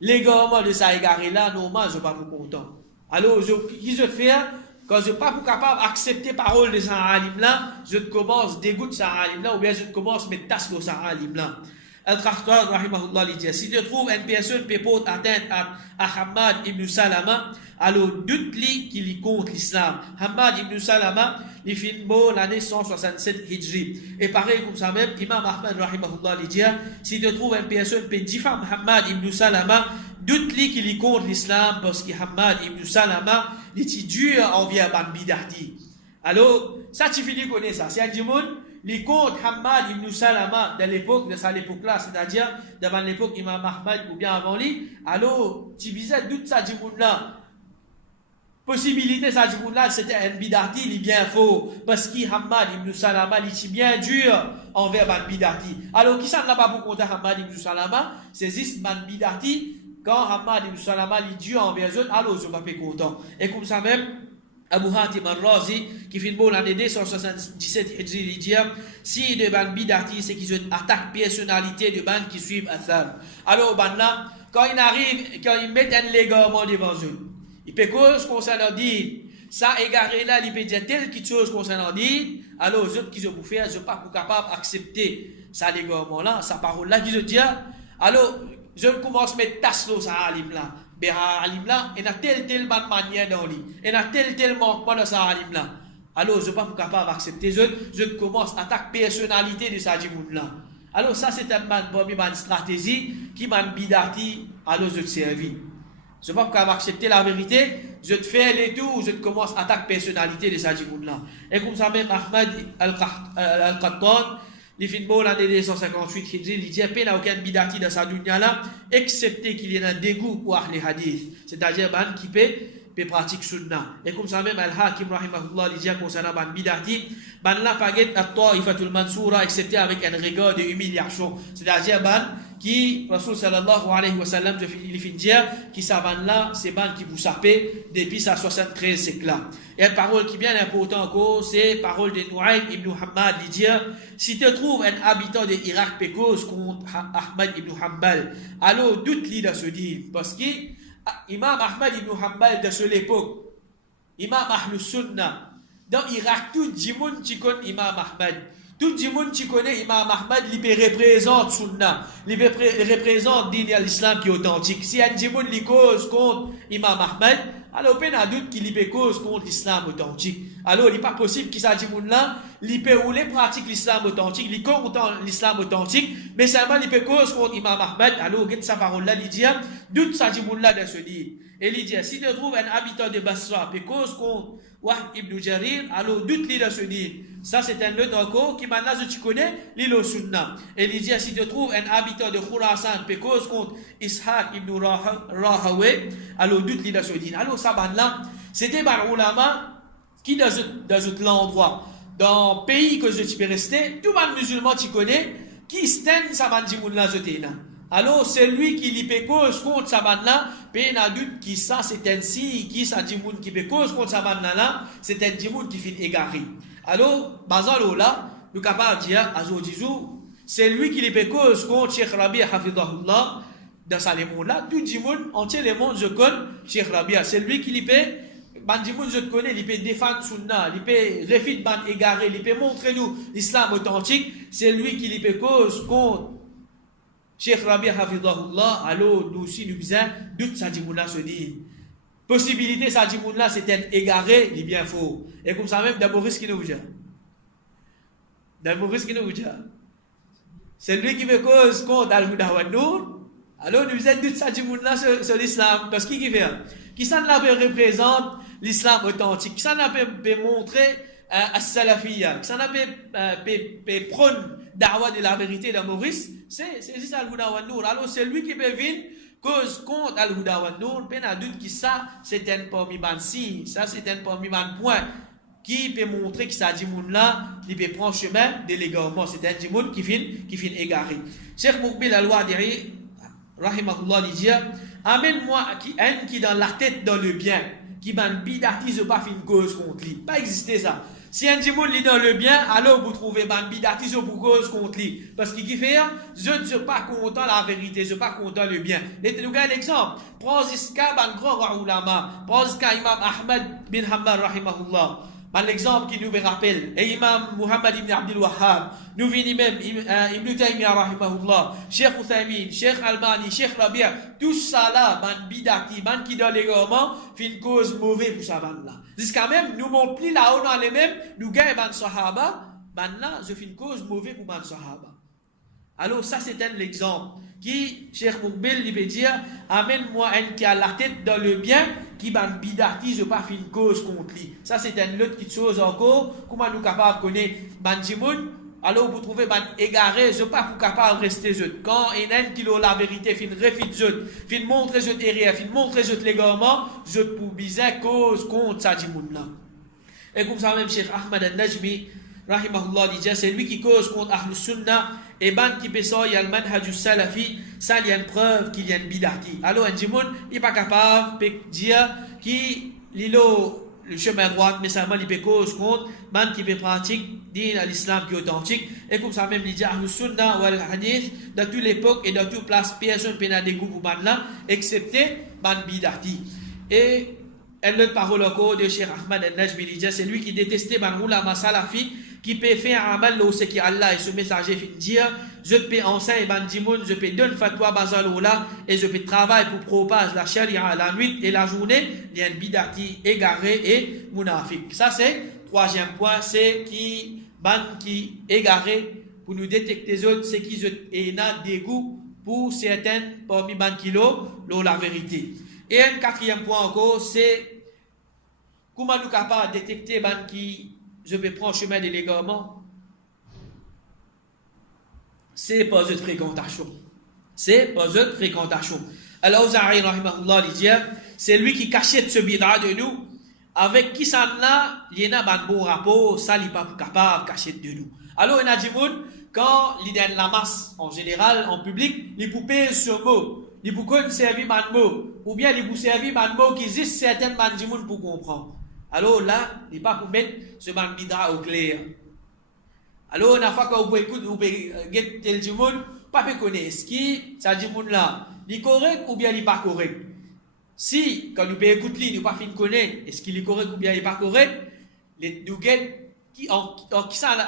l'égarement de ça égaré là, normal, je ne suis pas content. Alors, qui je fais? Quand je ne suis pas capable d'accepter la parole de Sarah Alim là, je commence à dégoûter Sarah Alim là, ou bien je commence à mettre tasse de Sarah Alim là. Al-Qahtan, rahimahullah, il dit, si tu trouves une personne qui porte atteinte à Hammad ibn Salama, alors doute-lui qu'il y compte l'islam. Hammad ibn Salama, il fit mort l'année 167 Hijri. Et pareil comme ça même, Imam Ahmad, rahimahullah, il dit, si tu trouves une personne qui diffame Hammad ibn Salama, doute-lui qu'il y compte l'islam, parce que Hammad ibn Salama, il est dur envers Ban Bidati. Alors, ça, tu finis de connaître ça. C'est un djimoun, les comptes Hammad ibn Salama de l'époque, de sa époque-là, c'est-à-dire devant l'époque Imam Ahmad ou bien avant lui, alors, tu visais doute ça djimoun-là. Possibilité ça djimoun-là, c'était un bidati, il est bien faux, parce que Hammad ibn Salama, il est bien dur envers Ban Bidati. Alors, qui ça n'a pas pour compter Hammad ibn Salama, c'est juste Ban Bidati, quand Hammad ibn Salama, il est dur envers eux, alors, je ne suis pas content. Et comme ça même, Abu Hatim al-Razi, qui fait l'année 277 Hijri, il dit, si de ban bidati, c'est qu'ils attaquent personnalité de ban qui suivent Athar. Alors, ban là, quand ils arrivent, quand ils mettent un légarement devant eux, ils peuvent cause concernant dire, ça égaré là, ils peuvent dire telle chose concernant dire, alors, eux autres qui ont bouffé, ils ne sont pas capables d'accepter ça légarement là, sa parole là, qu'ils ont dit, alors, je commence à mettre tasse là, ça alim là. Alim là, il y a telle manière dans lui, il y a tel manquement dans sa alim là. Alors, je ne suis pas capable d'accepter, je commence à attaquer la personnalité de sa djimoun là. Alors, ça, c'est une stratégie qui m'a bidati, alors je te servis. Je ne suis pas capable d'accepter la vérité, je te fais les tours, je commence à attaquer la personnalité de sa djimoun là. Et comme ça, même Ahmad al-Qattan, il fait bon l'année 258 Hijri, il dit qu'il n'y a aucun bidati dans sa dunya là, excepté qu'il y ait un dégoût pour les hadiths, c'est-à-dire ban qui peut pratiquer sunna. Et comme ça même Al-Hakim rahimahullah, il dit concernant ban bidati, ban la paguette à ta'ifatul mansoura, excepté avec un regard de humiliation, c'est-à-dire ban qui, Rasul sallallahu alayhi wa sallam, il fait dire, qui sa ban là, c'est ban qui vous sapait depuis sa 73 siècle là. Et une parole qui est bien importante encore, c'est la parole de Nu'aym ibn Hammad, il dit, si tu trouves un habitant de l'Irak pécose contre Ahmad ibn Hanbal, alors doute-lui de ce dire, parce que Imam Ahmad ibn Hanbal de cette époque, Imam Ahlus Sunnah, dans l'Irak, tout le monde qui connaît Imam Ahmad, tout le monde qui connaît Imam Ahmad, il représente Sunnah, il représente l'islam qui est authentique. Si un monde qui cause contre Imam Ahmad, alors il y a doute qu'il peut cause contre l'islam authentique. Alors il n'est pas possible qu'il s'agisse de là, il peut rouler pratique l'islam authentique, il contre l'islam authentique, mais seulement il peut cause contre Imam Ahmad. Alors il sa parole là, il dit, doute s'agisse de là de se dire. Et il dit, si tu trouves un habitant de Basra, peut cause contre Wahb ibn Jarir, alors doute-lui de se dire. Ça c'est un autre encore qui maintenant tu connais, l'île au Sunna. Et il dit, si tu trouves un habitant de Khurasan, peut cause contre Ishaq ibn Rahaway, alors doute-lui de se dire. Alors ça là, c'était par ulama qui dans l'endroit, dans le pays que je peux rester, tout le monde musulman tu connais, qui stand ça va dire là je là. Alors, c'est lui qui lui peut cause contre sa bande là, puis il a doute qui ça, c'est ainsi, qui ça dit moun qui peut cause contre sa bande là, c'est un djimoun qui finit égaré. Alors, basant là, nous capables de dire, à Zodizou, c'est lui qui lui peut cause contre Cheikh Rabia Hafidahullah, dans sa monde là, tout djimoun, entier le monde, je connais Cheikh Rabia, c'est lui qui lui peut, bandimoun, je te connais, il peut défendre Sunna, il peut réfuter bande égaré, il peut montrer nous l'islam authentique, c'est lui qui lui peut cause contre Cheikh Rabi Hafidahullah, alors nous aussi nous disons, doute ça dit mouna se dit. Possibilité ça dit mouna c'est un égaré, il est bien faux. Et comme ça même, d'abord risque qui nous dit. D'abord risque qui nous dit. C'est lui qui veut cause contre Al-Huda wa Nour. Alors nous disons, doute ça dit mouna sur l'islam. Parce qu'il qui fait? Qui ça représente l'islam authentique? Qui ça peut montrer as-salafiyya? Qui ça peut prône da'wa de la vérité de Maurice? C'est juste Al-Huda wa Nour. Alors c'est lui qui peut venir cause contre Al-Huda wa Nour. Peine à doute que ça c'est un parmi man signe, ça c'est un parmi man point qui peut montrer que ça dit moun là, il peut prendre chemin de l'égarement. C'est un djimoun qui finit égaré. Cheikh Moukbil al-Wadiri, rahimahullah, il dit, amène-moi un qui dans la tête dans le bien, qui m'a bidatise pas fin cause contre lui. Pas exister ça. Si un djimoun lit dans le bien, alors vous trouvez ban bidatise pour cause contre lui. Parce qu'il fait, je ne suis pas content la vérité, je ne suis pas content le bien. Et nous un exemple. Prends Iska, ban grand ulama. Prends Iska, Imam Ahmad bin Hanbal, rahimahullah. par l'exemple qui nous rappelle, et Imam Muhammad ibn Abdul Wahhab, nous venons même, Ibn Taymiyyah rahimahullah, Cheikh Uthaymin, Cheikh Albani, Cheikh Rabia, tout ça là, man bidati, man qui donne l'égarement, fait une cause mauvaise pour ça, man là. Jusqu'à même, nous mon pli là-haut dans les mêmes, nous gagnons man sahaba, man là, je fais une cause mauvaise pour man sahaba. Alors ça c'est un exemple qui, Cheikh Moukbil, il veut dire, amène-moi un qui a la tête dans le bien, qui ban bidati, je pas fait une cause contre lui. Ça c'est une autre petite chose encore, comment nous capables de connaître ban jimoun, alors vous trouvez ban égaré, je pas capable de rester jeune. Quand il y a un qui a la vérité, fin refit jeune, fin montrer jeune derrière, fin montrer jeune légalement, je pour bizarre cause contre ça jimoun là. Et comme ça même Cheikh Ahmad al-Najmi, rahimahullah, dit, c'est lui qui cause contre Ahlus Sunnah, et ban qui peut ça, il y a le manhajus salafi, ça il y a une preuve qu'il y a une bidati. Alors un jimoun, il n'est pas capable de dire qu'il a le chemin droit, mais seulement il peut cause contre ban qui peut pratiquer l'islam qui est authentique. Et comme ça même, il dit Ahlus Sunnah ou al-Hadith, dans toute l'époque et dans toute place, personne peut n'a des goûts pour ban là, excepté ban bidati. Et une autre parole encore de Cheikh Ahmad al-Najmi, il dit, c'est lui qui détestait ban ulama salafi, qui peut faire un amal là, c'est qui Allah et ce messager fait dire, je peux enseigner ban dimoun, je peux donner fatwa bazal là, et je peux travailler pour propager la charia la nuit et la journée, il y a une bidati égaré et munafik. Ça c'est troisième point, c'est qui ban qui égaré pour nous détecter les autres, c'est qui et n'a dégoût pour certaines parmi ban kilo la vérité. Et un quatrième point encore, c'est comment nous capables de détecter ban qui je vais prendre le chemin de l'égarement. C'est pas une fréquentation. C'est pas une fréquentation. Alors, Zahari, rahimahullah, il dit, c'est lui qui cachette ce bid'a de nous. Avec qui ça là, il y a un bon rapport, ça, il n'est pas capable de cacher de nous. Alors, il y a des gens, quand il y a la masse, en général, en public, il peut payer ce mot. Il peut servir un mot. Ou bien, il peut servir un mot qui existe certaines gens pour comprendre. Alors là, il n'est pas pour mettre ce ban bid'a au clair. Alors, une fois que vous écoutez, vous pouvez tel du monde, pas connaître est-ce que ça dit monde là, il est correct ou bien il n'est pas correct. Si, quand nous pouvons écouter, nous ne pas fin connaître est-ce qu'il est correct ou bien il n'est pas correct, les nous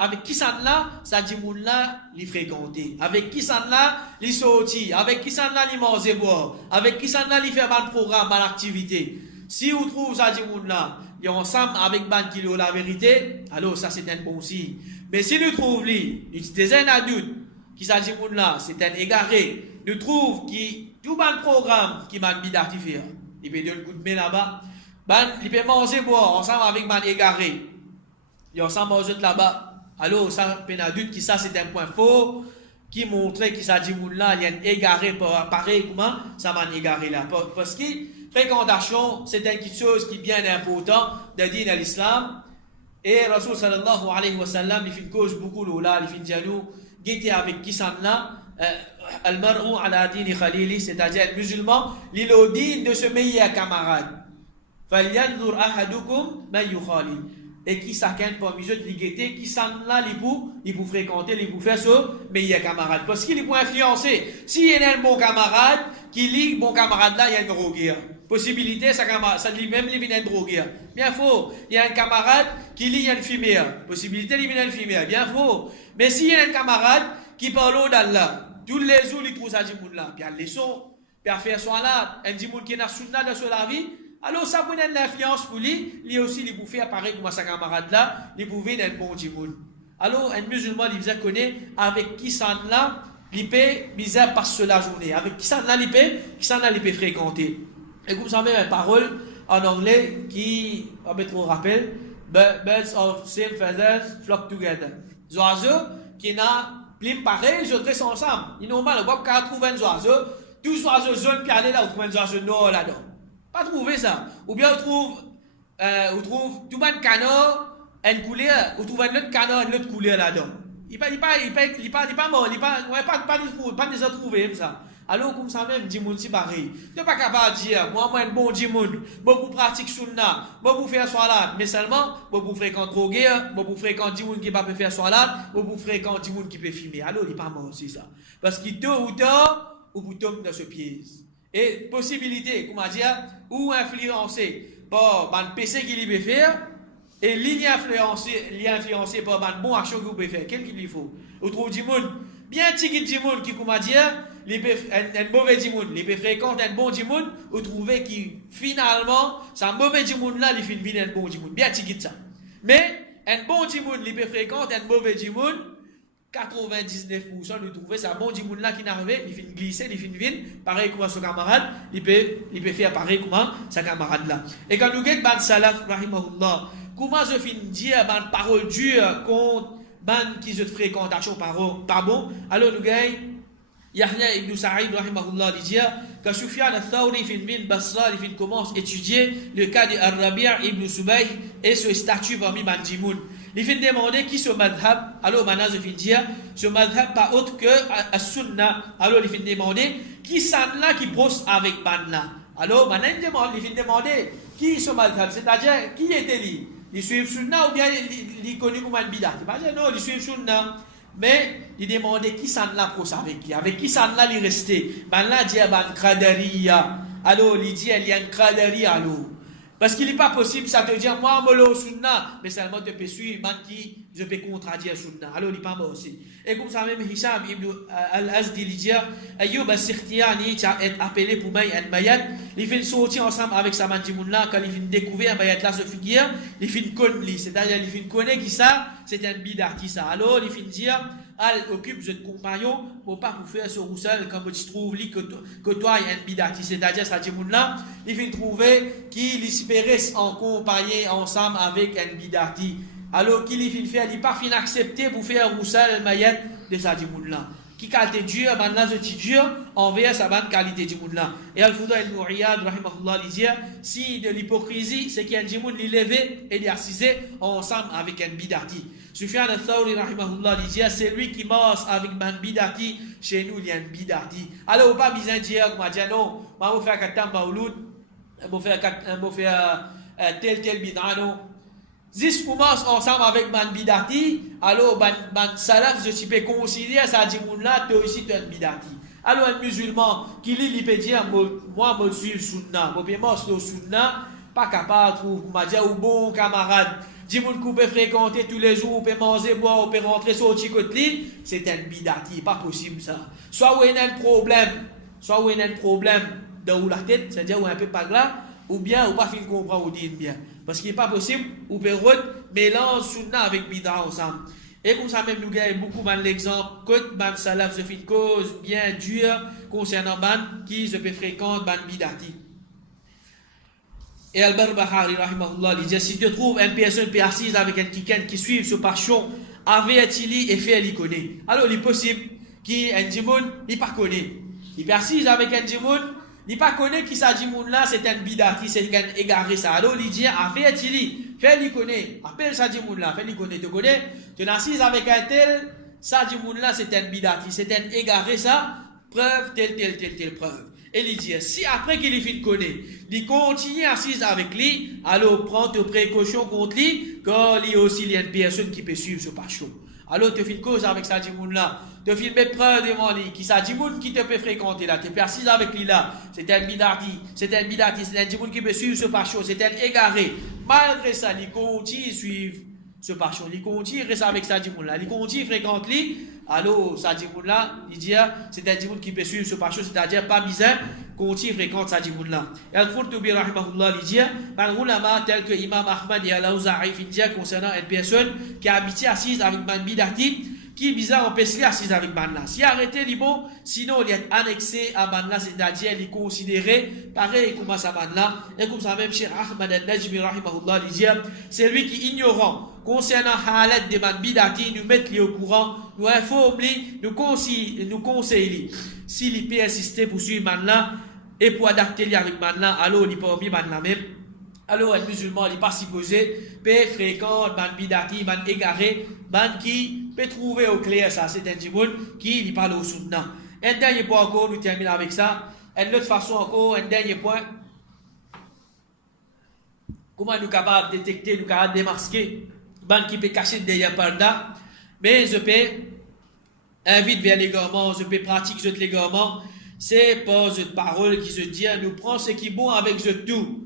avec qui ça là, ça dit monde là, il fréquenter. Avec qui ça là, il sortir. Avec qui ça là, il manger boire. Avec qui ça là, il fait un programme, une activité. Si vous trouvez ça dit monde là, il est ensemble avec ban qui la vérité, alors ça c'est un bon signe. Mais si nous trouvons lui, c'est un adulte qui s'agit de là, c'est un égaré, nous trouvons qui tout ban programme qui m'a mis d'artifier, il peut donner un coup de main là-bas, il peut manger boire ensemble avec ban égaré, il est ensemble manger là-bas. Alors ça un adulte qui ça c'est un point faux qui montre qu'il s'agit de là, il y a un égaré pareil comment ça m'a égaré là parce que fréquentation c'est une chose qui est bien important de dire à l'islam. Et Rasul sallallahu alayhi wa sallam, il fait une cause beaucoup là, il fait une dialogue, guetter avec qui s'en là, al-mar'u ala dini khalili, c'est-à-dire le musulman, il est au digne de se meilleur camarade. Falyanzur ahadukum man yukhali. Et qui s'acquiert parmi eux, il guetter, qui s'en là, il peut fréquenter, il peut faire ce meilleur camarade. Parce qu'il peut influencer. S'il y a un bon camarade, qui lit, bon camarade là, il y a une droguée. Possibilité, ça dit même il vient droguer. Bien faux. Il y a un camarade qui lit une fumée. Possibilité, il vient une fumée. Bien faux. Mais s'il y a un camarade qui parle d'Allah, tous les jours, il trouve ça du monde là. Puis il leçon, puis il fait son là, un monde qui est dans sunna dans la vie. Alors ça peut être une influence pour lui. Lui aussi, il peut faire pareil comme sa camarade là. Il peut venir un bon monde. Alors un musulman, il vous connaît avec qui ça là, il peut bizarre passer la journée. Avec qui ça là, il peut fréquenter. Et vous savez une parole en anglais qui, on met trop rappel, birds of same feathers flock together. Les oiseaux qui n'ont plein pareil, je dresse ensemble. Il est normal, on va pas trouver un oiseau, tous les oiseaux jaunes qui allaient là, on trouve un oiseau noir là-dedans. Pas trouver ça. Ou bien on trouve tout un canard, une couleur, on trouve un autre canard, une autre couleur là-dedans. Il pas mort, il pas déjà trouvé ça. Alors, comme ça même, Dimoun, c'est pareil. Tu n'es pas capable de dire, moi, un bon Dimoun, beaucoup pratique sunna, beaucoup faire salat, mais seulement, beaucoup fréquente droguer, beaucoup fréquente Dimoun qui ne peut pas faire salat, beaucoup fréquente Dimoun qui peut filmer. Alors, il n'est pas mort aussi, ça. Parce qu'il tôt ou tard, vous tombez dans ce piège. Et possibilité, comment dire, ou influencer par le PC qu'il peut faire, et l'influencé par un bon action que vous pouvez faire. Quel qu'il faut. Vous trouvez du monde, bien tigre du monde qui, comment dire, un mauvais du monde, les fréquente un bon du monde, vous trouvez qui finalement, c'est un mauvais du monde là, il finit bien un bon du monde. Bien tigre ça. Mais, un bon du monde, il fréquente un mauvais du monde, 99% nous trouvons ça bon du monde là qui n'arrive, il fait glisser, il fait venir, pareil comme son camarade, il peut faire pareil comme sa camarade là. Et quand nous regardons ban salaf rahimahullah, comment je finis dire ban parole dure contre ban qui se fréquentation par bon, alors nous gagnons Yahya ibn Sa'id rahimahullah dit que Sufyan al-Thawri fin bin Basra il fin commence à étudier le cas de Ar-Rabi' ibn Subayh et ce statut parmi Bandimoun. Il fin demander qui ce madhab, alors maintenant je fin dire ce madhab pas autre que as-sunnah. Alors il fin demander qui ça là qui brosse avec Banna. Alors maintenant il fin demander qui ce madhab, c'est-à-dire qui était lui. Il suit sunnah ou bien il connu comme un bidah. Non, il suit sunnah. Mais il demandait qui s'en l'a pour avec qui s'en l'a il restait. Ben là, il dit ban Qadariya. Alors, il dit il y a une Qadariya alors. Parce qu'il n'est pas possible, ça te dit moi, je suis sunna, mais seulement tu peux suivre qui je peux contredire sunna. Alors, il n'est pas moi aussi. Et comme ça, même Hisham ibn al-Azdi, il dit Ayoub al-Sirtiyani, tu as été appelé pour May al-Mayat. Il fait sortir ensemble avec sa mandimoun là, quand il fait découvrir un Mayat là, ce figure, il fait connaître, c'est-à-dire il fait connaître qui ça, c'est un bidati ça. Alors, il fait dire Al occupe ce compagnon pour pas vous faire ce roussel comme tu trouves que toi il y a un bidati, c'est-à-dire sa mandimoun là, il fait trouver qu'il espérait en compagnie ensemble avec un bidati. Alors qu'il fait faire, il pas fin accepter pour faire roussel mayet de sa mandimoun là. Qui qualité dure, maintenant je dis dur envers sa bonne qualité du monde là. Et Al-Fouda al-Mouriyad, rahimahullah, il dit si de l'hypocrisie, c'est qu'il y a un djimoun qui levé et assisé ensemble avec un bidati. Sufyan al-Thawri, rahimahullah, il dit c'est lui qui marche avec un bidati, chez nous il y a un bidati. Alors, pas besoin de dire, on va dire non, on va faire katam maouloud, on va faire tel bid'a, non. Si on commence ensemble avec ban bidati, alors ban salaf, je peux considérer ça dit moun là, toi aussi tu es un bidati. Alors un musulman qui lit, il peut dire moi je suis sunna, moi je suis sunna, pas capable de trouver comment dire un bon camarade. Dit moun qu'on peut fréquenter tous les jours, on peut manger, boire, on peut rentrer sur le côté, c'est un bidati, pas possible ça. Soit où il y a un problème dans la tête, c'est-à-dire où un peu pas là, ou bien ou pas fin comprendre ou dire bien. Parce qu'il n'est pas possible, ou peut mélange sunna avec bid'a ensemble. Et comme ça même nous gagnons beaucoup dans l'exemple, quand ban salaf se fait une cause bien dure concernant ban qui se peut fréquenter ban bid'ati. Et Al-Barbahari rahimahullah il dit si tu trouves une personne assise avec un quelqu'un qui suit ce passion, avait-il et fait il connaît. Alors il est possible qu'un djimoun il pas connaît. Il est assise avec un djimoun il pas connaît qui ça dit moun là c'est un bidati c'est un égaré ça alors il dit fait-il fait il connaît appelle ça dit moun là fait il connaît tu connais tu es assis avec un tel ça dit moun là c'est un bidati c'est un égaré ça preuve telle preuve et il dit si après qu'il est fin connaît il continue assis avec lui alors prends tes précautions contre lui car il y a aussi une personne qui peut suivre ce passion. Alors tu fais une cause avec ça djimoun là, tu fais une preuve devant lui, qui ça djimoun qui te peut fréquenter là, tu es assis avec lui là, c'est un bidati, c'est un djimoun qui peut suivre ce passion, c'est un égaré. Malgré ça, il continue à suivre ce passion, il continue à rester avec ça djimoun là, il continue à fréquenter lui, alors ça djimoun là, il dit c'est un djimoun qui peut suivre ce passion, c'est-à-dire pas bizarre, continue à fréquenter ça djimoun là. Et Al-Qurtubi rahimahullah, il dit, par ulama tel que Imam Ahmad et Al-Awza'i il dit concernant une personne qui a habité assise avec un bidati, qui est bizarre empêcher assise avec Banla. Si arrêté, il bon, sinon il est annexé à Banla, c'est-à-dire il est considéré pareil comme ça Banla. Et comme ça même Cheikh Ahmad al-Najmi rahimahullah, il dit c'est lui qui ignorant concernant halat de man bidati, nous mettre au courant, nous informer, nous conseiller. S'il peut insister pour suivre Banla et pour adapter avec Banla, alors il peut oublier Banla même. Alors un musulman il n'est pas supposé peut fréquenter ban bidati, ban égaré, ban qui peut trouver au clair ça, c'est un djimoun qui il parle au sunna. Un dernier point encore, nous terminons avec ça. Une autre façon encore, un dernier point. Comment nous sommes capables de détecter, nous sommes capables de démasquer, ban qui peut cacher derrière parda, mais je peux inviter vers l'égarement, je peux pratiquer l'égarement, c'est pas une parole qui se dit, nous prenons ce qui est bon avec tout.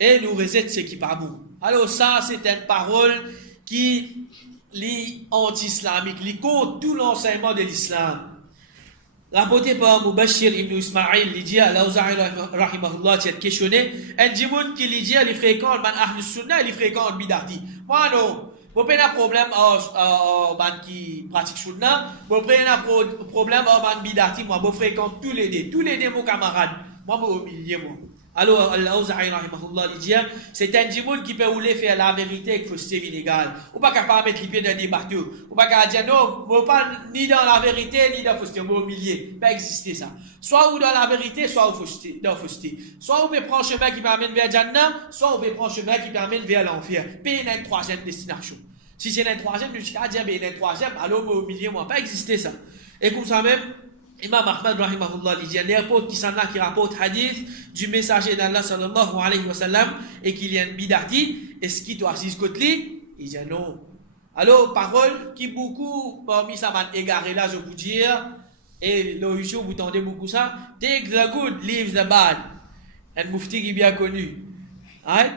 et nous rejette ce qui n'est pas bon. Alors ça, c'est une parole qui est anti-islamique, qui contre tout l'enseignement de l'islam. Rapporté par Mubashir ibn Ismail, il dit à l'Auza'i rahimahullah, qui est questionné, un djimoun qui dit, il fréquente man ahlus sunnah, il fréquente bid'ati. Moi non, vous prenez un problème à man qui pratique sunnah, vous prenez un problème à man bid'ati, moi je fréquente tous les deux mon camarade, moi je au milieu moi. Alors, Al-Auza'i rahimahullah dit, c'est un djimoun qui peut vouloir faire la vérité avec fausseté illégale. Ou pas capable de mettre les pieds dans des bateaux. Ou pas capable de dire non, vous pas ni dans la vérité, ni dans la fausseté, vous au milieu. Pas exister ça. Soit ou dans la vérité, soit dans la fausseté. Soit vous pouvez prendre un chemin qui m'amène vers Jannah, soit vous pouvez prendre un chemin qui m'amène vers l'enfer. Puis il y a une troisième destination. Si c'est une troisième, je dis, il y a une troisième, alors au milieu, moi, pas exister ça. Et comme ça même, Imam Ahmad rahimahullah il dit, n'importe qui s'en a qui rapporte hadith du messager d'Allah sallallahu alayhi wa sallam et qu'il y a une bid'ati, est-ce qu'il doit assise côté lui? Il dit non. Alors, parole qui beaucoup parmi ça m'a égaré là, je vous dire, et le jour vous entendez beaucoup ça, take the good, leave the bad. Un mufti qui est bien connu. Right?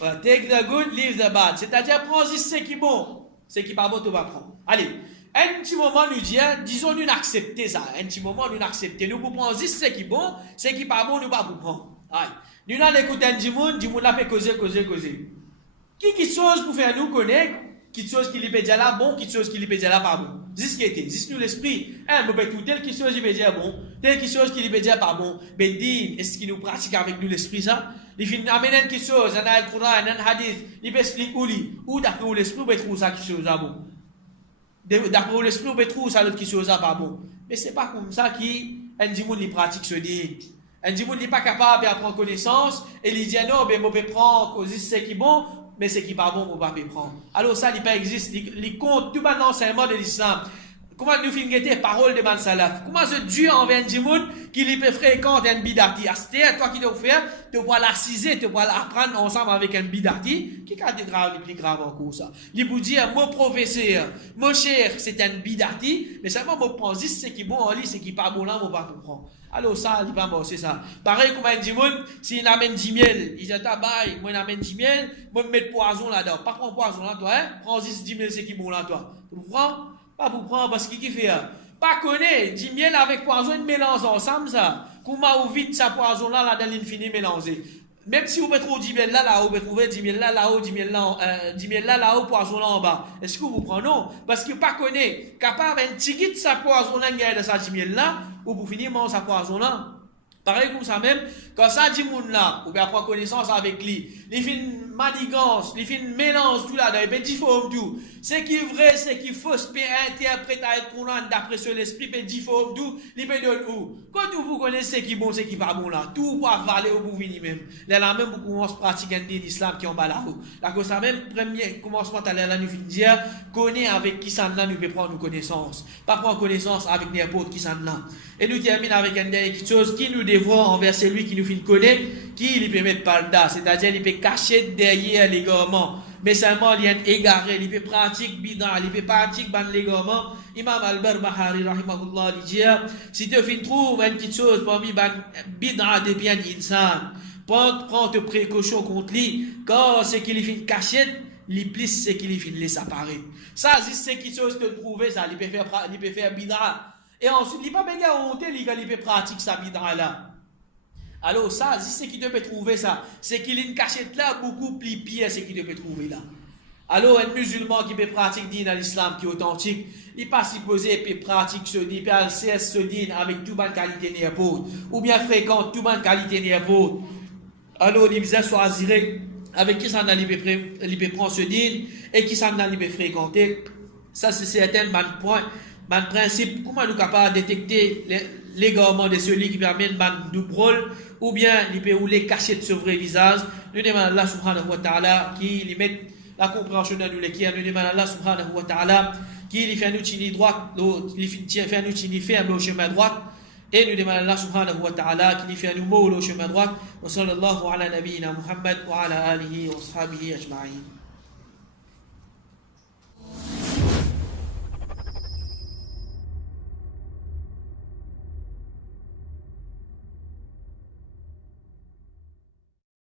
Voilà, take the good, leave the bad. C'est-à-dire, prends ce qui est bon, ce qui n'est pas bon, tu vas prendre. Allez. Un petit moment nous dit, disons nous accepter ça. Un petit moment nous accepter. Nous pouvons prendre ce qui est bon, ce qui n'est pas bon, nous ne pas prendre. Nous allons écouter un djimoun l'a fait causer. Qui chose pour faire nous connaître, qui chose qui lui peut dire là bon, qui chose qui lui peut dire là pas bon. C'est ce qui était. C'est nous l'esprit. Nous peut tout tel qui chose qui peut dire bon, tel qui chose qui lui peut dire pas bon. Mais dis, est-ce qu'il nous pratique avec nous l'esprit ça? Il fait amener quelque chose, un Al-Qur'an, un hadith, il peut expliquer où d'après l'esprit peut trouver ça qui chose là bon. D'après l'esprit, on peut trouver ça l'autre qui chose pas bon. Mais ce n'est pas comme ça qu'un djimoun li pratique ce dit. Un djimoun n'est pas capable d'apprendre connaissance et il dit non, ben, on peut prendre ce qui est bon, mais ce qui n'est pas bon, on ne peut pas prendre. Alors ça, il pas existe. Il compte tout l'enseignement de l'islam. Comment nous finissons les paroles de Man Salaf? Comment ce Dieu envers un djimoun qui lui peut fréquenter un bidati? C'est toi qui dois faire, tu dois l'assiser, tu dois l'apprendre ensemble avec un bidati. Qui a des graves, les plus graves encore ça? Il vous dit, mon professeur, mon cher, c'est un bidati, mais seulement mon prend juste ce qui est bon en lui, ce qui n'est pas bon là, on va comprendre. Alors ça, il va c'est ça. Pareil comme un djimoun, s'il amène 10 miel, il dit, tabac, moi j'amène 10 miel, moi je mets poison là-dedans. Pas prendre poison là, toi, hein? Prends juste 10 miel, ce qui est bon là, toi. Tu comprends? Pas pour prendre parce qu'il fait. Pas connaître, 10 miel avec poison, ils mélangent ensemble ça. Comment vous vite ça poison là, dans l'infini mélangé. Même si vous mettez 10 miel là, vous pouvez trouver 10 miel là-haut, 10 miel là-haut, poison là en bas. Est-ce que vous prenez? Non. Parce que pas connaître, capable un petit guide ça poison là, de ça 10 miel là, ou pour finir, manger ça poison là. Pareil comme ça même, quand ça dit moun là, ou bien prendre connaissance avec lui, il fait une manigance, il fait une mélange tout là-dedans, il fait difforme tout. Ce qui est vrai, ce qui est faux, peut interpréter à être courant d'après ce l'esprit, peut difforme tout, il peut donner où. Quand vous connaissez ce qui est bon, ce qui n'est pas bon là, tout va valer au bout venir même. Là même, vous commencez à pratiquer l'islam qui est en bas là-haut. Là, comme ça même, premier commencement à là, nous finissons dire, connaît avec qui ça là, nous peut prendre connaissance. Pas prendre connaissance avec n'importe qui ça là. Et nous terminons avec une dernière chose qui nous dévoie envers celui qui nous fait connaître, qui lui permet de parler, c'est-à-dire il peut cacher derrière l'égarement, mais seulement il est égaré, il peut pratiquer bid'a, il peut pratiquer l'égarement. Imam al-Barbahari rahimahullah dit, si tu trouves une petite chose parmi bid'a de bien insan, prends tes précautions contre lui, car ce qu'il fait cachette, il plisse ce qu'il fait laisse apparaître. Ça, c'est ce qui chose que trouver ça, il peut faire bid'a. Et ensuite, il n'est pas bien honte, il peut pratiquer sa bid'a là. Alors ça, c'est ce qui peut trouver ça. C'est qu'il y a une cachette là beaucoup plus pire, ce qu'il peut trouver là. Alors un musulman qui peut pratiquer dans l'islam qui est authentique, il n'est pas supposé peut pratiquer ce din, il peut cesser ce din avec toute bonne qualité n'importe, ou bien fréquente toute bonne qualité n'importe. Alors il peut choisir avec qui ça il peut prendre ce din et qui ça il peut fréquenter. Ça c'est certain point. Ban principe, comment nous sommes capables de détecter l'égarement de celui qui permet de double ou bien il peut ou les cacher de ce vrai visage. Nous demandons à Allah subhanahu wa ta'ala qui lui met la compréhension dans nous les qui nous demandons à Allah subhanahu wa ta'ala qui lui fait nous tenir droit, lui fait nous tenir ferme au chemin droit et nous demandons à Allah subhanahu wa ta'ala qui lui fait nous mourir au chemin droit. Wa sallallahu ala nabiyyina Muhammad wa ala alihi wa sahbihi ajma'in.